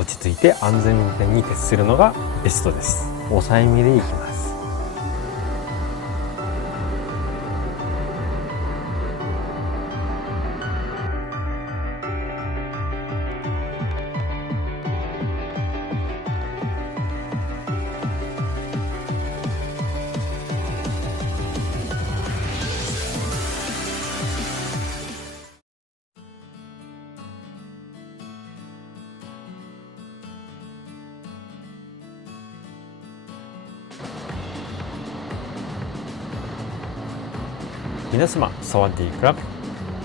落ち着いて安全運転に徹するのがベストです。抑えめでいきます。皆様サワディークラブ。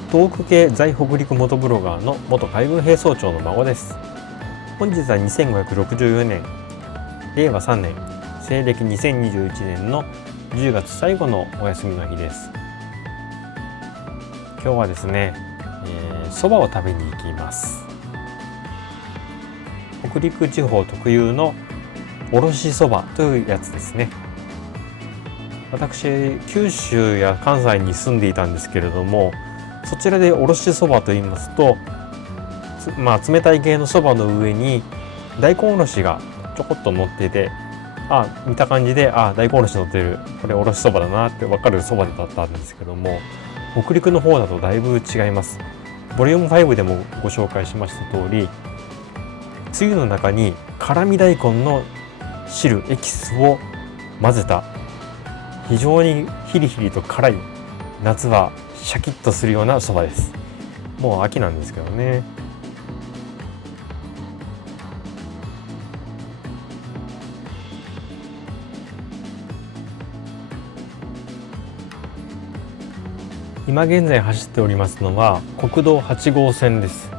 東北系在北陸元ブロガーの元海軍兵曹長の孫です。本日は2564年令和3年西暦2021年の10月最後のお休みの日です。今日はですね、蕎麦を食べに行きます。北陸地方特有のおろし蕎麦というやつですね。私、九州や関西に住んでいたんですけれども、そちらでおろしそばと言いますと、冷たい系のそばの上に大根おろしがちょこっと乗っていて、見た感じで大根おろし乗ってる、これおろしそばだなって分かるそばだったんですけども、北陸の方だとだいぶ違います。ボリューム5でもご紹介しました通り、つゆの中に辛味大根の汁エキスを混ぜた非常にヒリヒリと辛い、夏はシャキッとするようなそばです。もう秋なんですけどね。今現在走っておりますのは国道8号線です。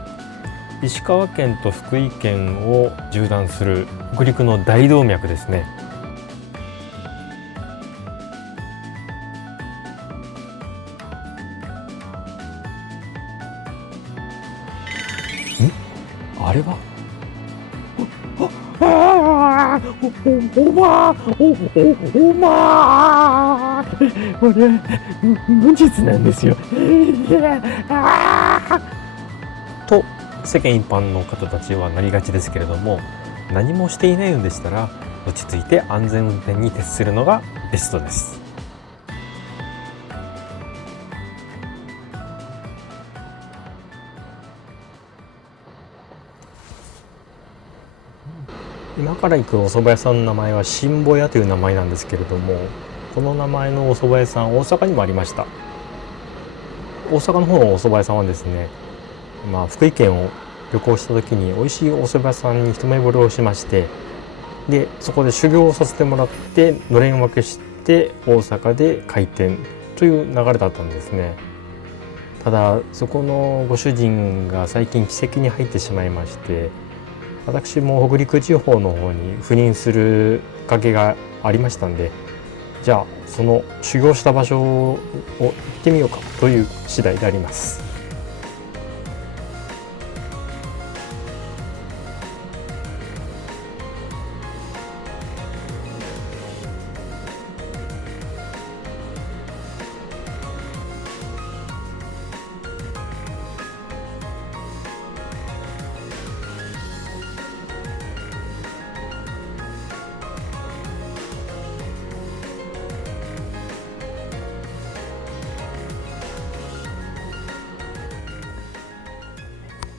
石川県と福井県を縦断する北陸の大動脈ですね。あれはおまこれ無実なんですよと世間一般の方たちはなりがちですけれども、何もしていないのでしたら落ち着いて安全運転に徹するのがベストです。今から行くお蕎麦屋さんの名前は新保屋という名前なんですけれども、この名前のお蕎麦屋さん大阪にもありました。大阪の方のお蕎麦屋さんはですね、福井県を旅行した時に美味しいお蕎麦屋さんに一目惚れをしまして、でそこで修行をさせてもらってのれん分けして大阪で開店という流れだったんですね。ただそこのご主人が最近奇跡に入ってしまいまして、私も北陸地方の方に赴任する崖がありましたんで、じゃあその修行した場所を行ってみようかという次第であります。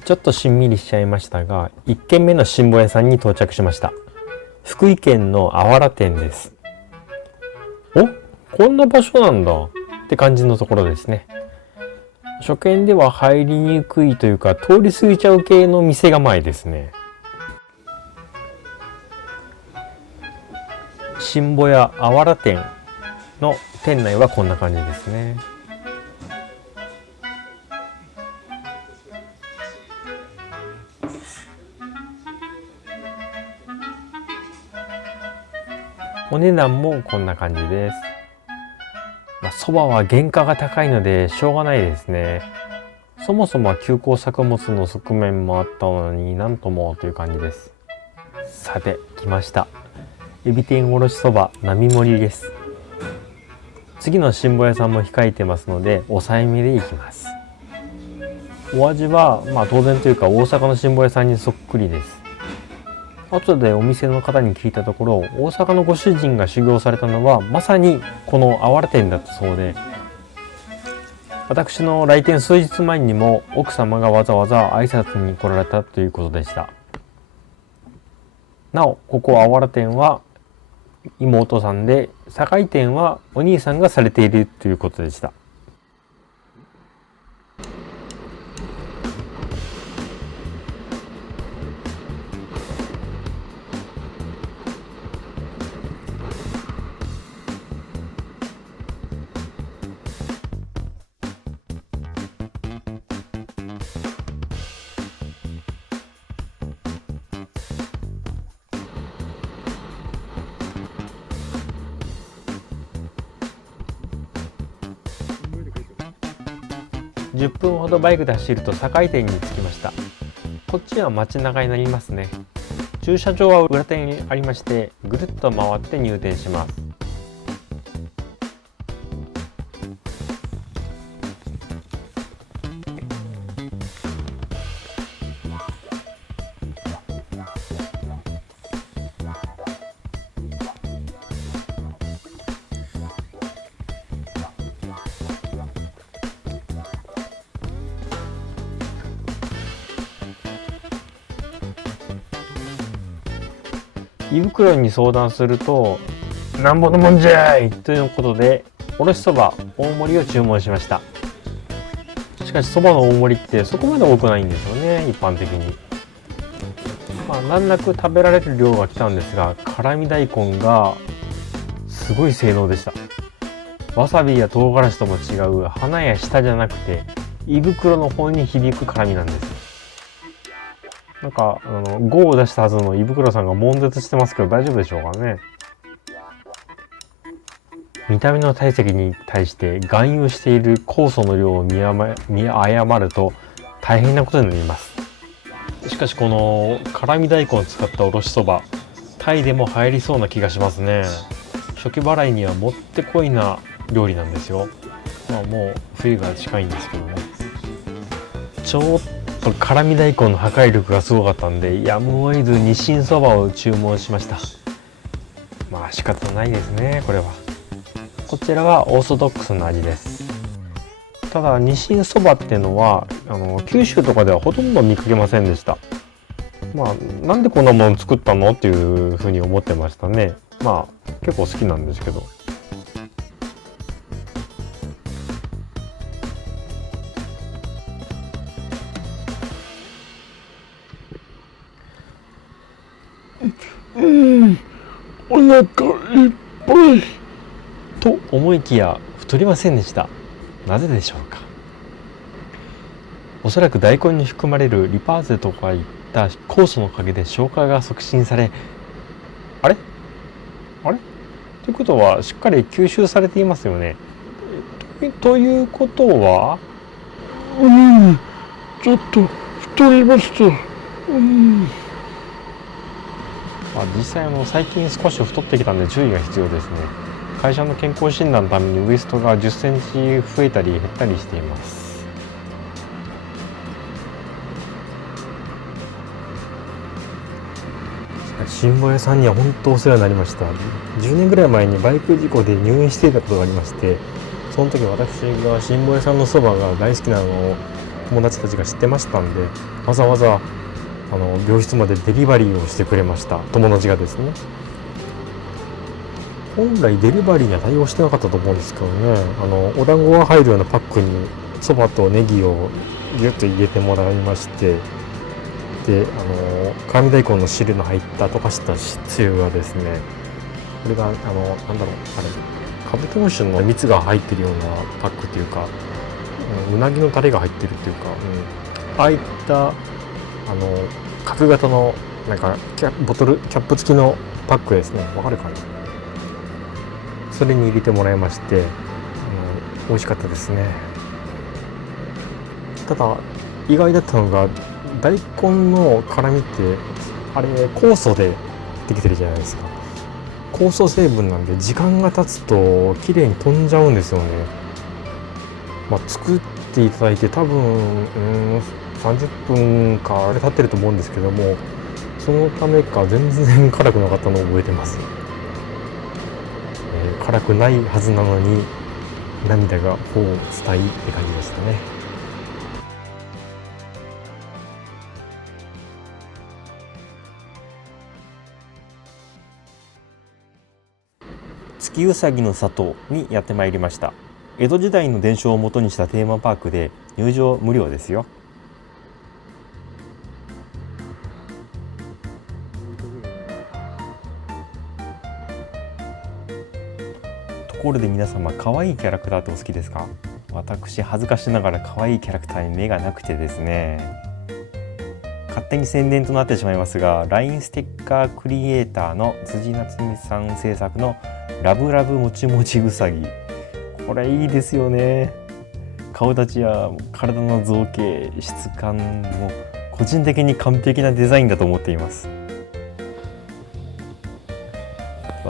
ちょっとしんみりしちゃいましたが、1軒目の新保屋さんに到着しました。福井県のあわら店です。こんな場所なんだって感じのところですね。初見では入りにくいというか、通り過ぎちゃう系の店構えですね。新保屋あわら店の店内はこんな感じですね。お値段もこんな感じです。蕎麦は原価が高いのでしょうがないですね。そもそもは休耕作物の側面もあったのになんともという感じです。さて来ました。エビ天おろしそば並盛りです。次の新保屋さんも控えてますので抑えめでいきます。お味は当然というか大阪の新保屋さんにそっくりです。後でお店の方に聞いたところ、大阪のご主人が修行されたのはまさにこのあわら店だったそうで、私の来店数日前にも奥様がわざわざ挨拶に来られたということでした。なおここあわら店は妹さんで、堺店はお兄さんがされているということでした。10分ほどバイクで走ると堺店に着きました。こっちは街中になりますね。駐車場は裏手にありまして、ぐるっと回って入店します。胃袋に相談すると「なんぼのもんじゃい!」ということで、おろしそば大盛りを注文しました。しかしそばの大盛りってそこまで多くないんですよね、一般的に。難なく食べられる量が来たんですが、辛味大根がすごい性能でした。わさびや唐辛子とも違う鼻や舌じゃなくて胃袋の方に響く辛味なんです。なんか5を出したはずの胃袋さんが悶絶してますけど、大丈夫でしょうかね。見た目の体積に対して含有している酵素の量を見誤ると大変なことになります。しかしこの辛味大根を使ったおろしそば、タイでも流行りそうな気がしますね。初期払いにはもってこいな料理なんですよ。もう冬が近いんですけどね。ちょっと辛味大根の破壊力がすごかったんで、やむを得ず日清そばを注文しました。仕方ないですね、これは。こちらはオーソドックスな味です。ただ日清そばっていうのは九州とかではほとんど見かけませんでした。なんでこんなもの作ったのっていうふうに思ってましたね。結構好きなんですけど。お腹いっぱいと思いきや太りませんでした。なぜでしょうか。おそらく大根に含まれるリパーゼとかいった酵素のおかげで消化が促進され、あれということはしっかり吸収されていますよね。ということはちょっと太りました。実際最近少し太ってきたんで注意が必要ですね。会社の健康診断のためにウエストが10センチ増えたり減ったりしています。新保屋さんには本当お世話になりました。10年ぐらい前にバイク事故で入院していたことがありまして、その時私が新保屋さんのそばが大好きなのを友達たちが知ってましたんで、わざわざ病室までデリバリーをしてくれました。友達がですね。本来デリバリーには対応してなかったと思うんですけどね。お団子が入るようなパックにそばとネギをギュッと入れてもらいまして、で辛味大根の汁の入った溶かしたつゆがですね、これがカブトムシの蜜が入ってるようなパックっていうか、うなぎのタレが入ってるっていうか、ああいった角型のボトルキャップ付きのパックですね。わかるかな。それに入れてもらいまして、美味しかったですね。ただ意外だったのが、大根の辛みってあれ酵素でできてるじゃないですか。酵素成分なんで時間が経つと綺麗に飛んじゃうんですよね。作っていただいて多分30分かあれ経ってると思うんですけども、そのためか全然辛くなかったのを覚えてます。辛くないはずなのに涙が頬を伝いって感じでしたね。月うさぎの里にやってまいりました。江戸時代の伝承をもとにしたテーマパークで入場無料ですよ。ところで皆様、可愛いキャラクターってお好きですか？私、恥ずかしながら可愛いキャラクターに目がなくてですね、勝手に宣伝となってしまいますが、 LINE ステッカークリエイターの辻夏美さん制作のラブラブもちもちうさぎ、これいいですよね。顔立ちや体の造形、質感も個人的に完璧なデザインだと思っています。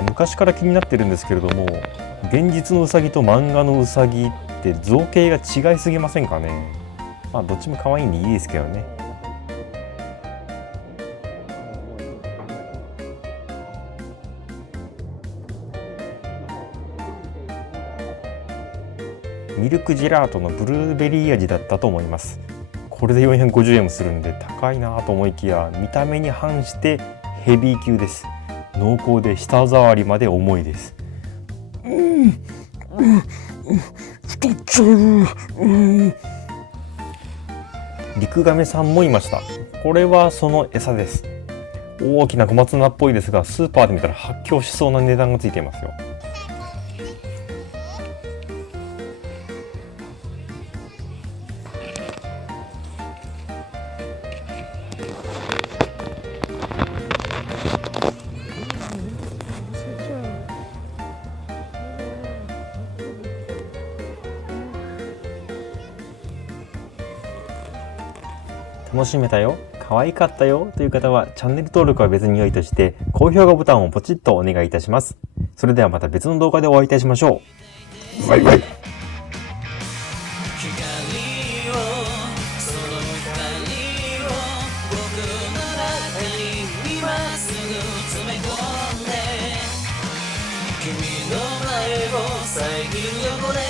昔から気になってるんですけれども、現実のうさぎと漫画のうさぎって造形が違いすぎませんかね。まあどっちも可愛いんでいいですけどね。ミルクジェラートのブルーベリー味だったと思います。これで450円もするんで高いなと思いきや、見た目に反してヘビー級です。濃厚で舌触りまで重いです。太っちゃう。リクガメさんもいました。これはその餌です。大きな小松菜っぽいですが、スーパーで見たら発狂しそうな値段がついていますよ。楽しめたよ、可愛かったよという方はチャンネル登録は別に良いとして高評価ボタンをポチッとお願いいたします。それではまた別の動画でお会いいたしましょう。バイバイ。君の前を遮る汚れ